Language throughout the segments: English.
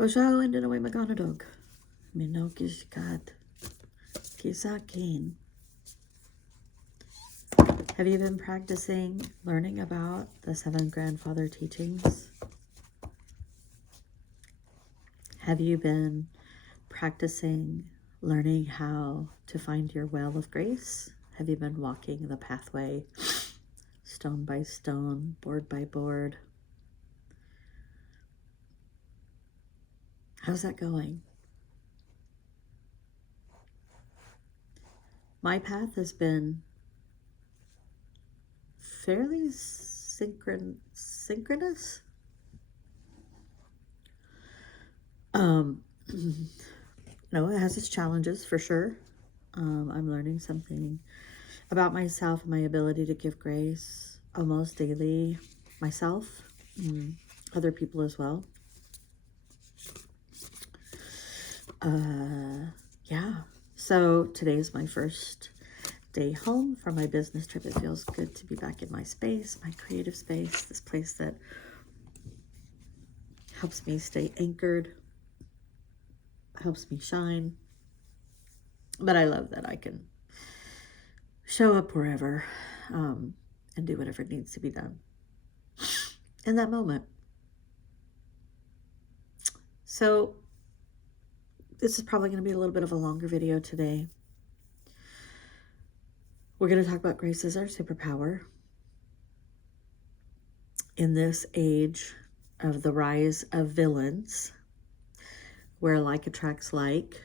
Bojo and away maganadog. Minokishkat. Kisakin. Have you been practicing learning about the 7 grandfather teachings? Have you been practicing learning how to find your well of grace? Have you been walking the pathway stone by stone, board by board? How's that going? My path has been fairly synchronous. No, it has its challenges for sure. I'm learning something about myself and my ability to give grace almost daily, myself, other people as well. Yeah, so today is my first day home from my business trip. It feels good to be back in my space, my creative space, this place that helps me stay anchored, helps me shine. But I love that I can show up wherever and do whatever needs to be done in that moment. So this is probably going to be a little bit of a longer video today. We're going to talk about grace as our superpower. In this age of the rise of villains, where like attracts like,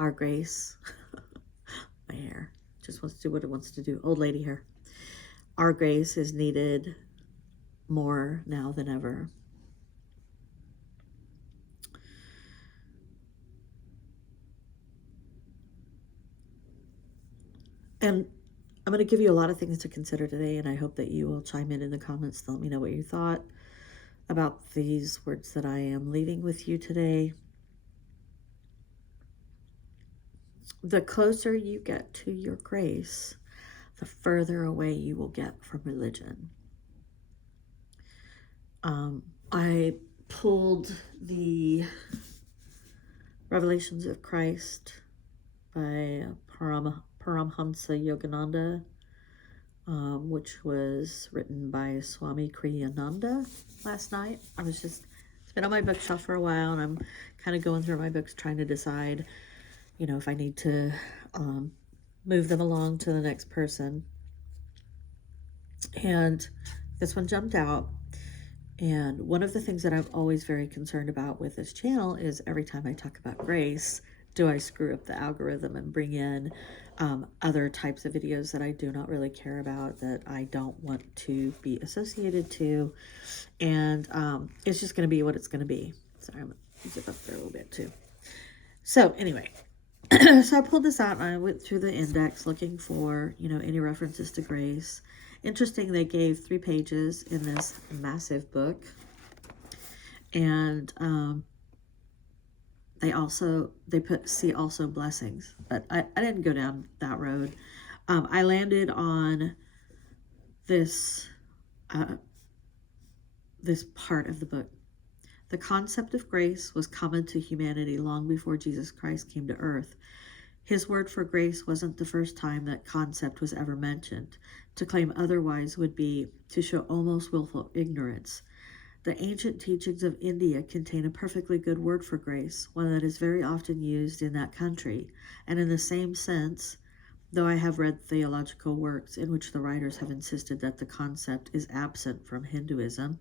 our grace, my hair just wants to do what it wants to do, old lady hair. Our grace is needed more now than ever. And I'm going to give you a lot of things to consider today, and I hope that you will chime in the comments to let me know what you thought about these words that I am leaving with you today. The closer you get to your grace, the further away you will get from religion. I pulled the Revelations of Christ by Paramhansa Yogananda, which was written by Swami Kriyananda last night. It's been on my bookshelf for a while, and I'm kind of going through my books trying to decide, if I need to move them along to the next person. And this one jumped out. And one of the things that I'm always very concerned about with this channel is every time I talk about grace, do I screw up the algorithm and bring in other types of videos that I do not really care about, that I don't want to be associated to. And it's just going to be what it's going to be. Sorry, I'm going to zip up there a little bit too. So anyway, so I pulled this out and I went through the index looking for, any references to grace. Interesting, they gave 3 pages in this massive book. And they put see also blessings, but I didn't go down that road. I landed on this this part of the book. The concept of grace was common to humanity long before Jesus Christ came to earth. His word for grace wasn't the first time that concept was ever mentioned. To claim otherwise would be to show almost willful ignorance. The ancient teachings of India contain a perfectly good word for grace, one that is very often used in that country. And in the same sense, though I have read theological works in which the writers have insisted that the concept is absent from Hinduism,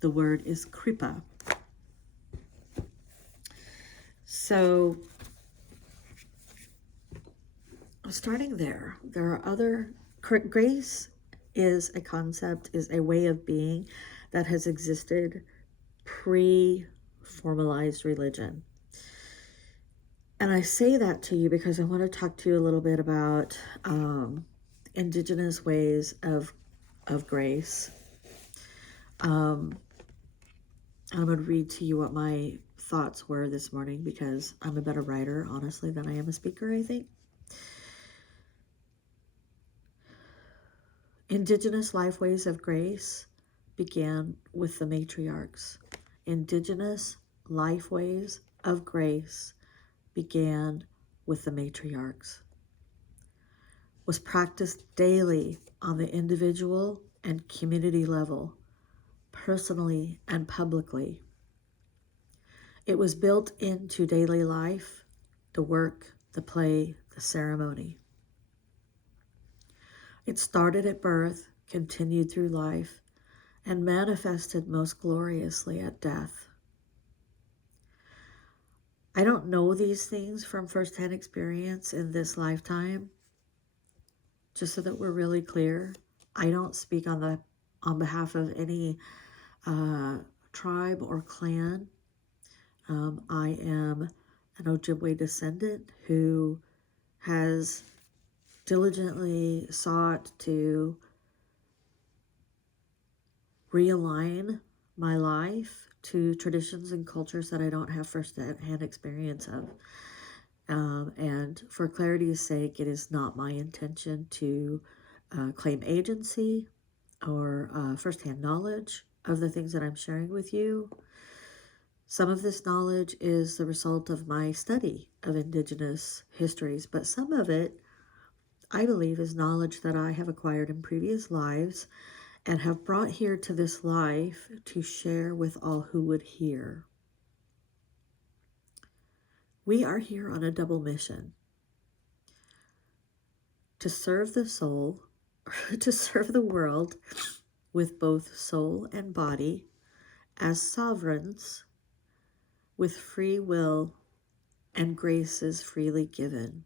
the word is kripa. So, starting there are other, grace is a concept, is a way of being that has existed pre-formalized religion. And I say that to you because I want to talk to you a little bit about indigenous ways of grace. I'm going to read to you what my thoughts were this morning, because I'm a better writer, honestly, than I am a speaker, I think. Indigenous life ways of grace began with the matriarchs. Indigenous lifeways of grace began with the matriarchs, was practiced daily on the individual and community level, personally and publicly. It was built into daily life, the work, the play, the ceremony. It started at birth, continued through life, and manifested most gloriously at death. I don't know these things from firsthand experience in this lifetime. Just so that we're really clear, I don't speak on behalf of any tribe or clan. I am an Ojibwe descendant who has diligently sought to realign my life to traditions and cultures that I don't have first-hand experience of. And for clarity's sake, it is not my intention to claim agency or first-hand knowledge of the things that I'm sharing with you. Some of this knowledge is the result of my study of Indigenous histories, but some of it, I believe, is knowledge that I have acquired in previous lives and have brought here to this life to share with all who would hear. We are here on a double mission: to serve the soul, to serve the world with both soul and body as sovereigns, with free will and graces freely given.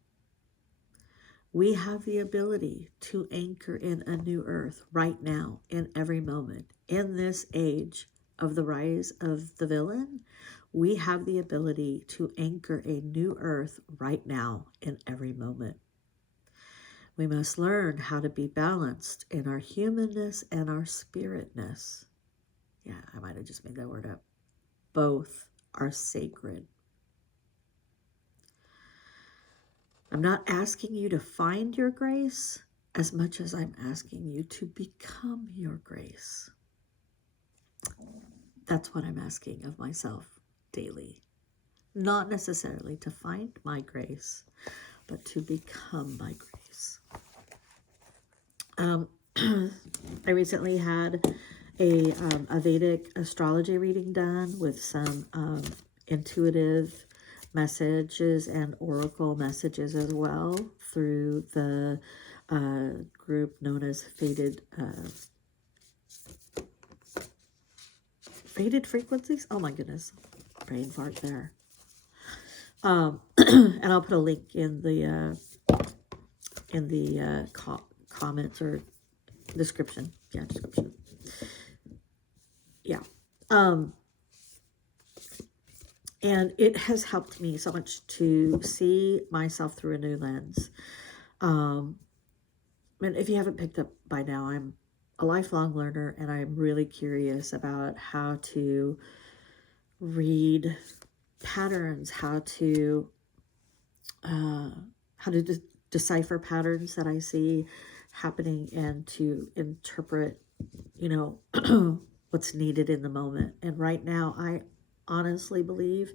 We have the ability to anchor in a new earth right now, in every moment. In this age of the rise of the villain, we have the ability to anchor a new earth right now, in every moment. We must learn how to be balanced in our humanness and our spiritness. Yeah, I might have just made that word up. Both are sacred. I'm not asking you to find your grace as much as I'm asking you to become your grace. That's what I'm asking of myself daily. Not necessarily to find my grace, but to become my grace. I recently had a Vedic astrology reading done with some intuitive messages and oracle messages as well through the group known as Fated Frequencies. Oh my goodness, brain fart there. And I'll put a link in the comments or description. Yeah, description. Yeah. And it has helped me so much to see myself through a new lens. And if you haven't picked up by now, I'm a lifelong learner, and I'm really curious about how to read patterns, how to decipher patterns that I see happening, and to interpret, what's needed in the moment. And right now, I honestly believe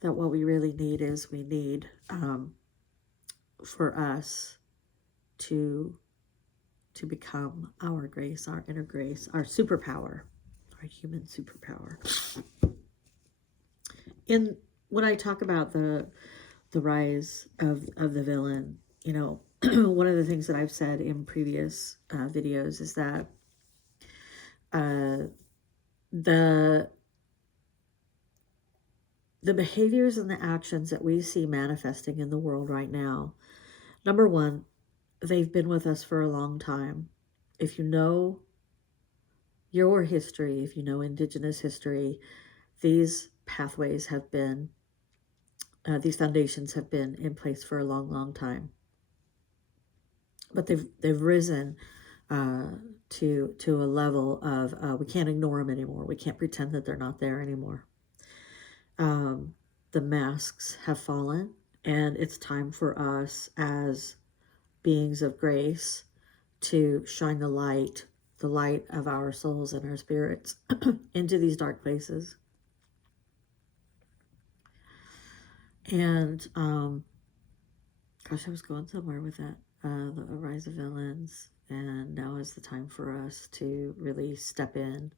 that what we really need is for us to become our grace, our inner grace, our superpower, our human superpower. When I talk about the rise of the villain, one of the things that I've said in previous videos is that the behaviors and the actions that we see manifesting in the world right now, number one, they've been with us for a long time. If you know your history, if you know Indigenous history, these pathways have been, these foundations have been in place for a long, long time. But they've risen to a level of we can't ignore them anymore. We can't pretend that they're not there anymore. The masks have fallen, and it's time for us as beings of grace to shine the light the light of our souls and our spirits into these dark places. And, gosh, I was going somewhere with that. The rise of villains. And now is the time for us to really step in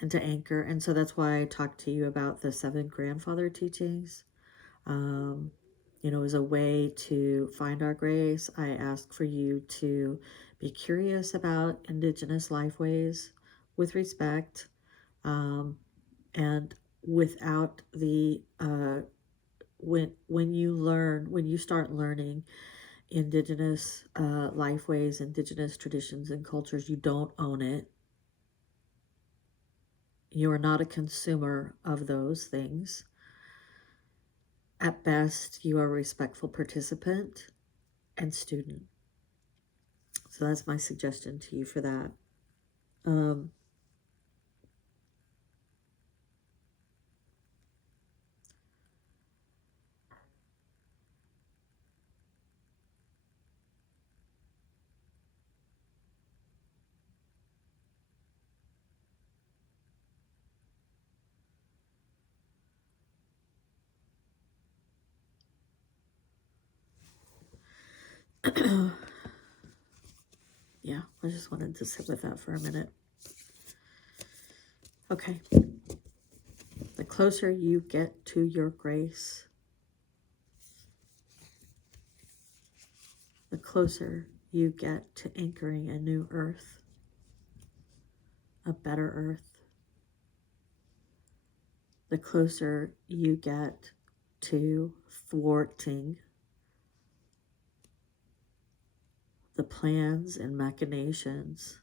and to anchor. And so that's why I talked to you about the 7 grandfather teachings. As a way to find our grace, I ask for you to be curious about Indigenous lifeways with respect, and without the when you start learning Indigenous lifeways, Indigenous traditions and cultures, you don't own it. You are not a consumer of those things. At best, you are a respectful participant and student. So that's my suggestion to you for that. Yeah, I just wanted to sit with that for a minute. Okay. The closer you get to your grace, the closer you get to anchoring a new earth, a better earth. The closer you get to thwarting the plans and machinations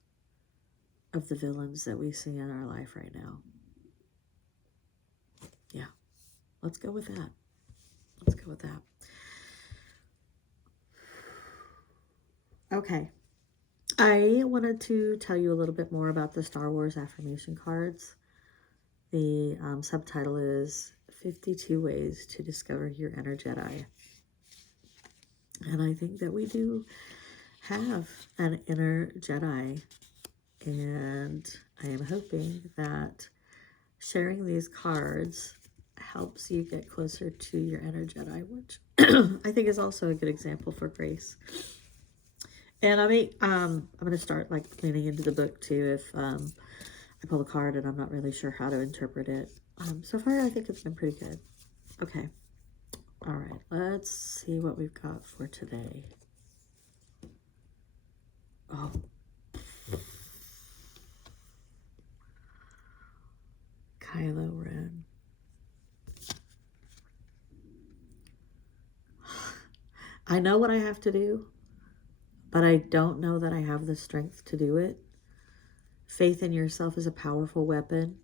of the villains that we see in our life right now. Yeah, let's go with that. Let's go with that. Okay. I wanted to tell you a little bit more about the Star Wars affirmation cards. The subtitle is 52 Ways to Discover Your Inner Jedi. And I think that we do have an inner Jedi. And I am hoping that sharing these cards helps you get closer to your inner Jedi, which I think is also a good example for grace. And I'm going to start like leaning into the book too if I pull a card and I'm not really sure how to interpret it. So far, I think it's been pretty good. Okay. All right. Let's see what we've got for today. Oh. Kylo Ren. I know what I have to do, but I don't know that I have the strength to do it. Faith in yourself is a powerful weapon.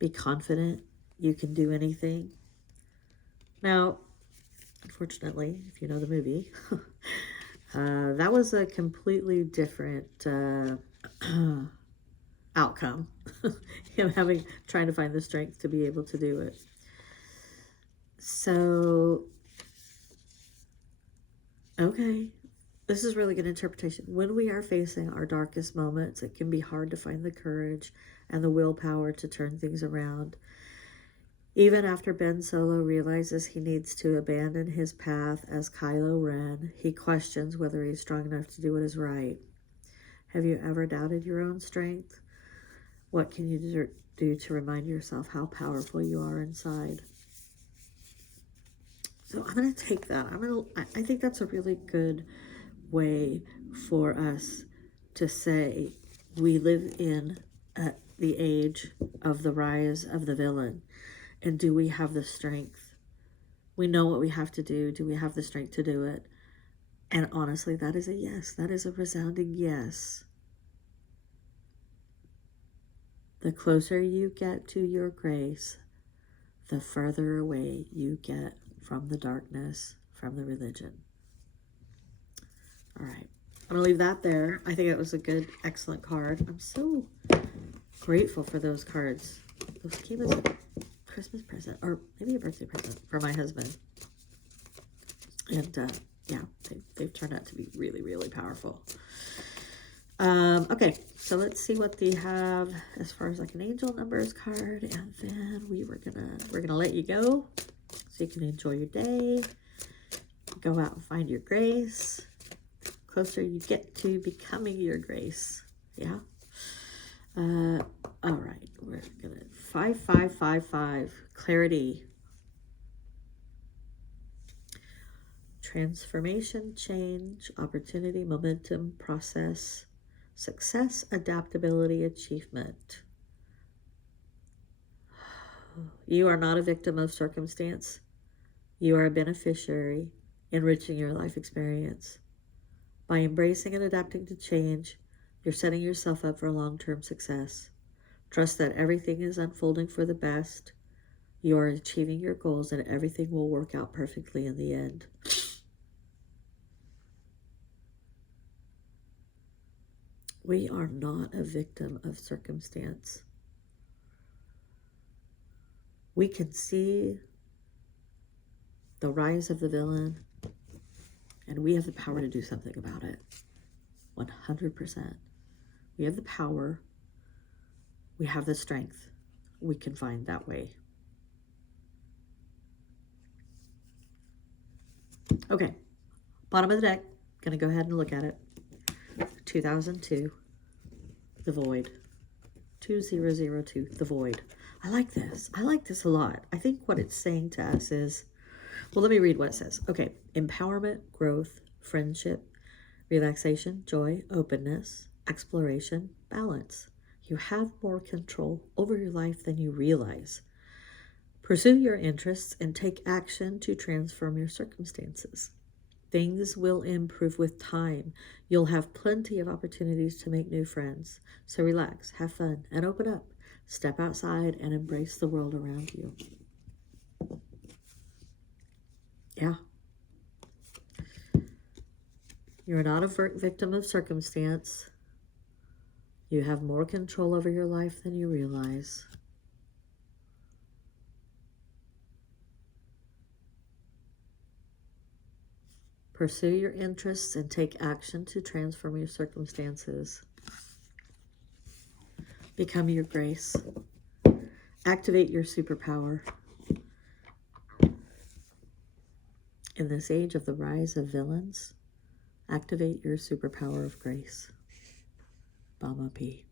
Be confident. You can do anything. Now, unfortunately, if you know the movie, that was a completely different outcome. Him trying to find the strength to be able to do it. So, okay. This is really good interpretation. When we are facing our darkest moments, it can be hard to find the courage and the willpower to turn things around. Even after Ben Solo realizes he needs to abandon his path as Kylo Ren, he questions whether he's strong enough to do what is right. Have you ever doubted your own strength? What can you do to remind yourself how powerful you are inside? So I'm going to take that. I think that's a really good way for us to say we live in the age of the rise of the villain. And do we have the strength? We know what we have to do. Do we have the strength to do it? And honestly, that is a yes. That is a resounding yes. The closer you get to your grace, the further away you get from the darkness, from the religion. All right. I'm going to leave that there. I think it was a good, excellent card. I'm so grateful for those cards. Those came as a Christmas present, or maybe a birthday present for my husband. And yeah, they've turned out to be really, really powerful. Okay, so let's see what they have as far as like an angel numbers card, and then we're gonna let you go so you can enjoy your day, go out and find your grace. Closer you get to becoming your grace. Yeah. All right, we're gonna 5555 clarity, transformation, change, opportunity, momentum, process, success, adaptability, achievement. You are not a victim of circumstance. You are a beneficiary, enriching your life experience. By embracing and adapting to change, you're setting yourself up for long-term success. Trust that everything is unfolding for the best. You are achieving your goals and everything will work out perfectly in the end. We are not a victim of circumstance. We can see the rise of the villain, and we have the power to do something about it. 100%. We have the power. We have the strength. We can find that way. Okay, bottom of the deck. Gonna go ahead and look at it. 2002, The Void. 2002, The Void. I like this. I like this a lot. I think what it's saying to us is, well, let me read what it says. Okay, empowerment, growth, friendship, relaxation, joy, openness, exploration, balance. You have more control over your life than you realize. Pursue your interests and take action to transform your circumstances. Things will improve with time. You'll have plenty of opportunities to make new friends. So relax, have fun, and open up. Step outside and embrace the world around you. Yeah. You're not a victim of circumstance. You have more control over your life than you realize. Pursue your interests and take action to transform your circumstances. Become your grace. Activate your superpower. In this age of the rise of villains, activate your superpower of grace. Mama P.